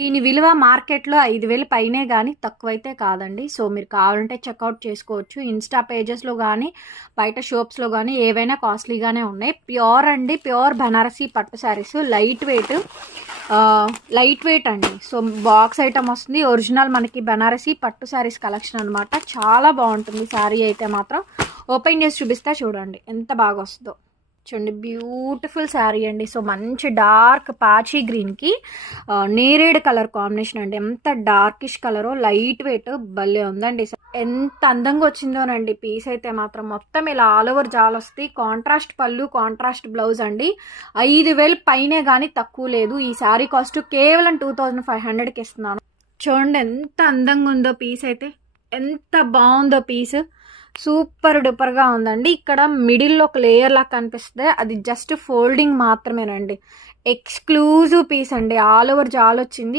దీని విలువ మార్కెట్లో 5,000 పైనే కానీ తక్కువైతే కాదండి. సో మీరు కావాలంటే చెక్అవుట్ చేసుకోవచ్చు. ఇన్స్టా పేజెస్లో కానీ బయట షాప్స్లో కానీ ఏవైనా కాస్ట్లీగానే ఉన్నాయి. ప్యూర్ అండి, ప్యూర్ బనారసీ పట్టు శారీస్, లైట్ వెయిట్ అండి. సో బాక్స్ ఐటమ్ వస్తుంది. ఒరిజినల్ మనకి బనారసీ పట్టు శారీస్ కలెక్షన్ అనమాట. చాలా బాగుంటుంది శారీ అయితే మాత్రం. ఓపెన్ చేసి చూపిస్తే చూడండి ఎంత బాగా వస్తుందో. చూడండి బ్యూటిఫుల్ శారీ అండి. సో మంచి డార్క్ పాచీ గ్రీన్కి నేరేడ్ కలర్ కాంబినేషన్ అండి. ఎంత డార్కిష్ కలరో, లైట్ వెయిట్, భలే ఉందండి. ఎంత అందంగా వచ్చిందోనండి పీస్ అయితే మాత్రం. మొత్తం ఇలా ఆల్ ఓవర్ జాల్ వస్తాయి. కాంట్రాస్ట్ పళ్ళు, కాంట్రాస్ట్ బ్లౌజ్ అండి. 5,000 పైనే కానీ తక్కువ లేదు. ఈ శారీ కాస్ట్ కేవలం 2,500కి ఇస్తున్నాను. చూడండి ఎంత అందంగా ఉందో పీస్ అయితే, ఎంత బాగుందో పీస్. సూపర్ డూపర్గా ఉందండి. ఇక్కడ మిడిల్లో ఒక లేయర్ లాగా కనిపిస్తుంది, అది జస్ట్ ఫోల్డింగ్ మాత్రమేనండి. ఎక్స్క్లూజివ్ పీస్ అండి. ఆల్ ఓవర్ జాల్ వచ్చింది.